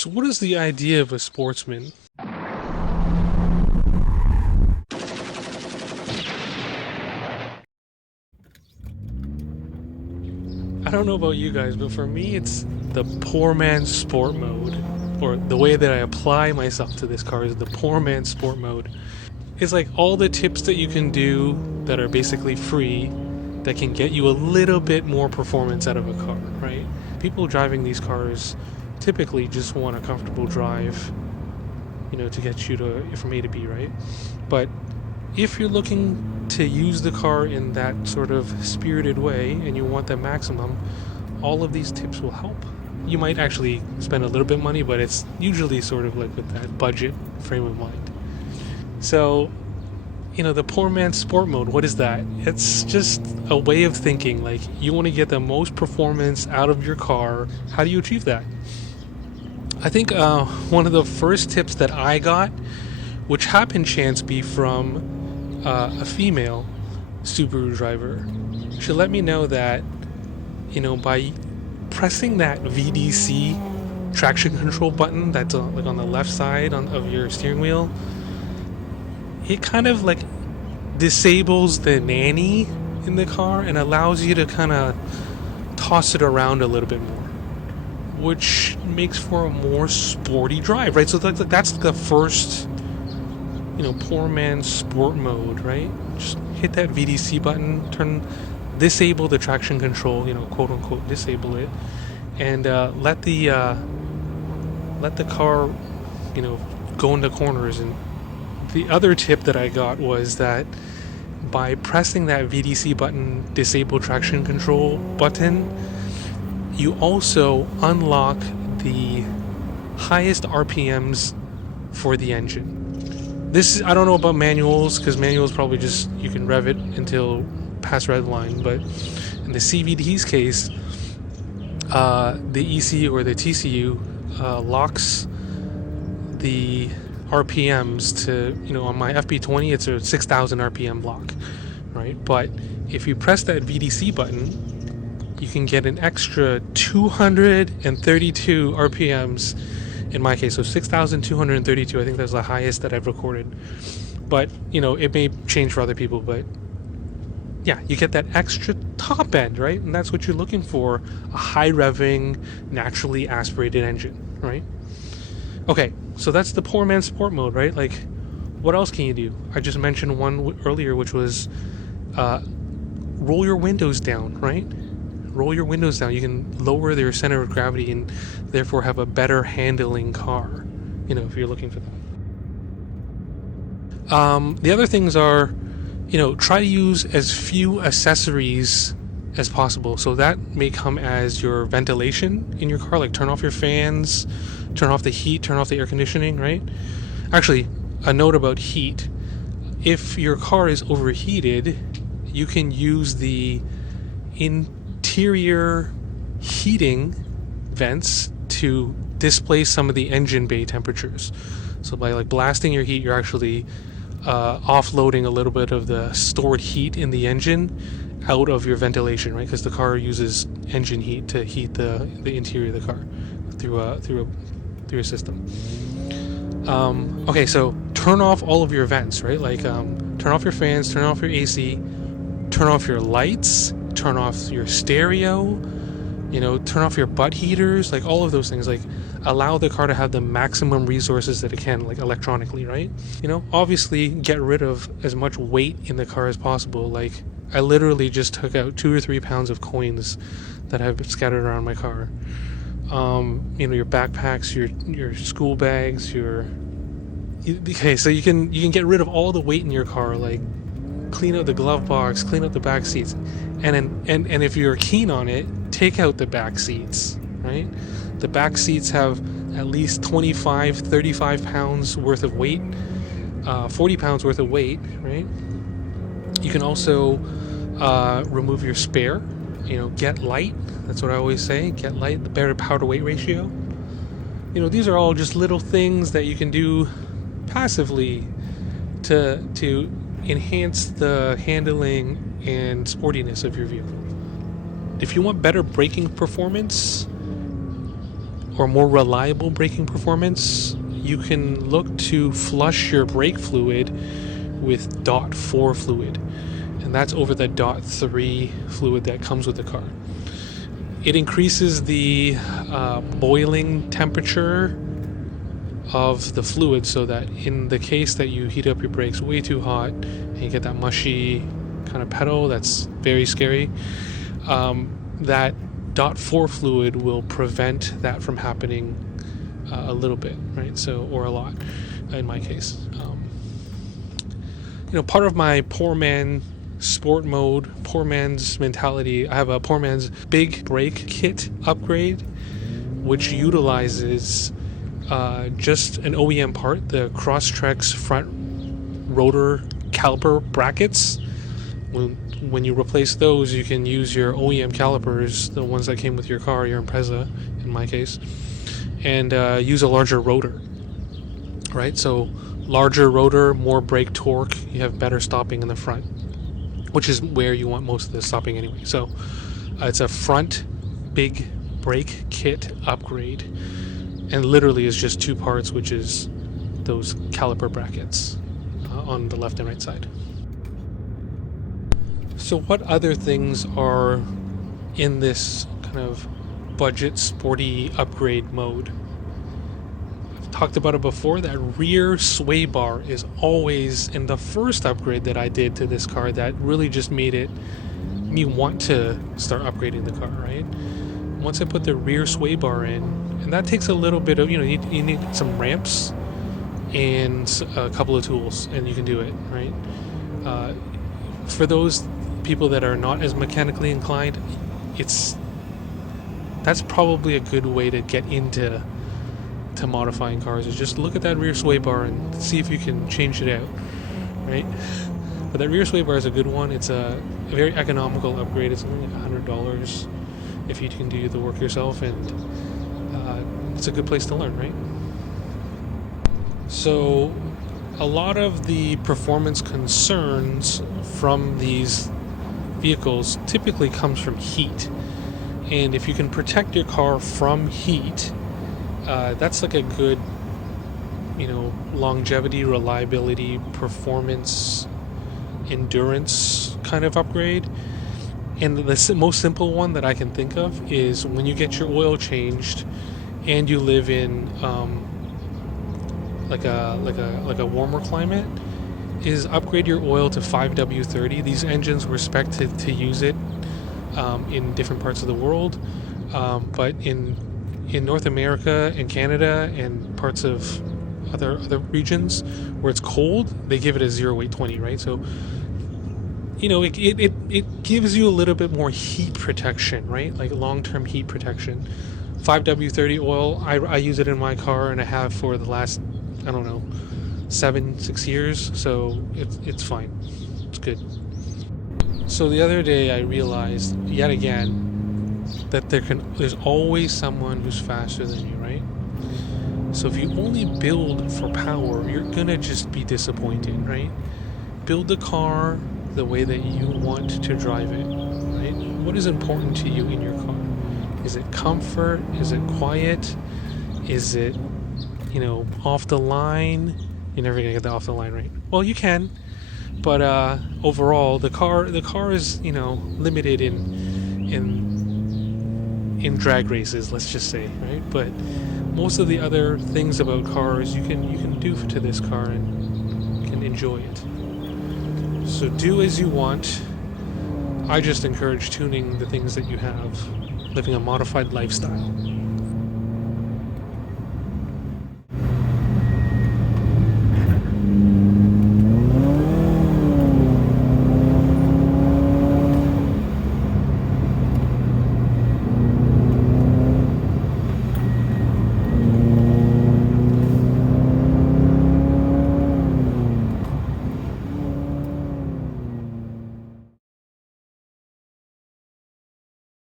So what is the idea of a sportsman? I don't know about you guys, but for me it's the poor man's sport mode. Or the way that I apply myself to this car is the poor man's sport mode. It's like all the tips that you can do that are basically free that can get you a little bit more performance out of a car, right? People driving these cars typically just want a comfortable drive, to get you to from A to B, right? But if you're looking to use the car in that sort of spirited way and you want the maximum, all of these tips will help. You might actually spend a little bit of money, but it's usually sort of like with that budget frame of mind. So, the poor man's sport mode, what is that? It's just a way of thinking. Like, you want to get the most performance out of your car. How do you achieve that? I think one of the first tips that I got, which happened chance be from a female Subaru driver, she let me know that, by pressing that VDC traction control button that's like on the left side of your steering wheel, it kind of like disables the nanny in the car and allows you to kind of toss it around a little bit more, which makes for a more sporty drive, right? So that's the first, poor man's sport mode, right? Just hit that VDC button, disable the traction control, quote unquote disable it, and let the car, go into corners. And the other tip that I got was that by pressing that VDC button, disable traction control button, you also unlock the highest RPMs for the engine. I don't know about manuals, because manuals probably just, you can rev it until past red line, but in the CVT's case, the ECU or the TCU locks the RPMs to, on my FB20 it's a 6,000 RPM lock, right? But if you press that VDC button, you can get an extra 232 RPMs in my case, so 6,232. I think that's the highest that I've recorded, but it may change for other people, but yeah, you get that extra top end, right? And that's what you're looking for, a high revving, naturally aspirated engine, right? Okay, so that's the poor man's sport mode, right? Like, what else can you do? I just mentioned one earlier, which was roll your windows down, right? Roll your windows down. You can lower their center of gravity and therefore have a better handling car, if you're looking for that. The other things are, try to use as few accessories as possible. So that may come as your ventilation in your car, like turn off your fans, turn off the heat, turn off the air conditioning, right? Actually, a note about heat. If your car is overheated, you can use the interior heating vents to displace some of the engine bay temperatures. So by like blasting your heat, you're actually offloading a little bit of the stored heat in the engine out of your ventilation, right? Because the car uses engine heat to heat the interior of the car through a system. Okay, so turn off all of your vents, right? Like turn off your fans, turn off your AC, turn off your lights, turn off your stereo, turn off your butt heaters, like all of those things. Like, allow the car to have the maximum resources that it can, like electronically, right? Obviously get rid of as much weight in the car as possible. Like, I literally just took out 2 or 3 pounds of coins that have scattered around my car. Your backpacks, your school bags, okay, so you can get rid of all the weight in your car, like clean out the glove box, clean out the back seats, and if you're keen on it, take out the back seats, right? The back seats have at least 25, 35 pounds worth of weight, 40 pounds worth of weight, right? You can also remove your spare, get light. That's what I always say, get light, the better power to weight ratio. These are all just little things that you can do passively to enhance the handling and sportiness of your vehicle. If you want better braking performance, or more reliable braking performance, you can look to flush your brake fluid with .4 fluid, and that's over the .3 fluid that comes with the car. It increases the boiling temperature of the fluid, so that in the case that you heat up your brakes way too hot and you get that mushy kind of pedal that's very scary, that .4 fluid will prevent that from happening a little bit, right? So, or a lot in my case. Part of my poor man sport mode, poor man's mentality, I have a poor man's big brake kit upgrade, which utilizes just an OEM part, the Crosstrek's front rotor caliper brackets. When you replace those, you can use your OEM calipers, the ones that came with your car, your Impreza in my case, and use a larger rotor, right? So larger rotor, more brake torque, you have better stopping in the front, which is where you want most of the stopping anyway. So it's a front big brake kit upgrade, and literally is just two parts, which is those caliper brackets on the left and right side. So what other things are in this kind of budget sporty upgrade mode? I've talked about it before. That rear sway bar is always in the first upgrade that I did to this car that really just made me want to start upgrading the car, right? Once I put the rear sway bar in, and that takes a little bit of, you need some ramps and a couple of tools, and you can do it, right? For those people that are not as mechanically inclined, that's probably a good way to get into modifying cars, is just look at that rear sway bar and see if you can change it out, right? But that rear sway bar is a good one. It's a very economical upgrade. It's only $100 if you can do the work yourself, and it's a good place to learn, right? So a lot of the performance concerns from these vehicles typically comes from heat, and if you can protect your car from heat, that's like a good, longevity, reliability, performance, endurance kind of upgrade. And the most simple one that I can think of is when you get your oil changed and you live in like a warmer climate, is upgrade your oil to 5W30. These engines were spec'd to use it in different parts of the world, but in North America and Canada and parts of other regions where it's cold, they give it a 0.820, right? So it gives you a little bit more heat protection, right? Like long-term heat protection. 5W30 oil, I use it in my car, and I have for the last, 6 years, so it's fine. It's good. So the other day I realized yet again that there's always someone who's faster than you, right? So if you only build for power, you're gonna just be disappointed, right? Build the car the way that you want to drive it, right? What is important to you in your car? Is it comfort? Is it quiet? Is it, off the line? You're never gonna get that off the line, right? Well, you can, but overall, the car is, limited in drag races, let's just say, right? But most of the other things about cars you can do to this car and can enjoy it. So do as you want. I just encourage tuning the things that you have, living a modified lifestyle.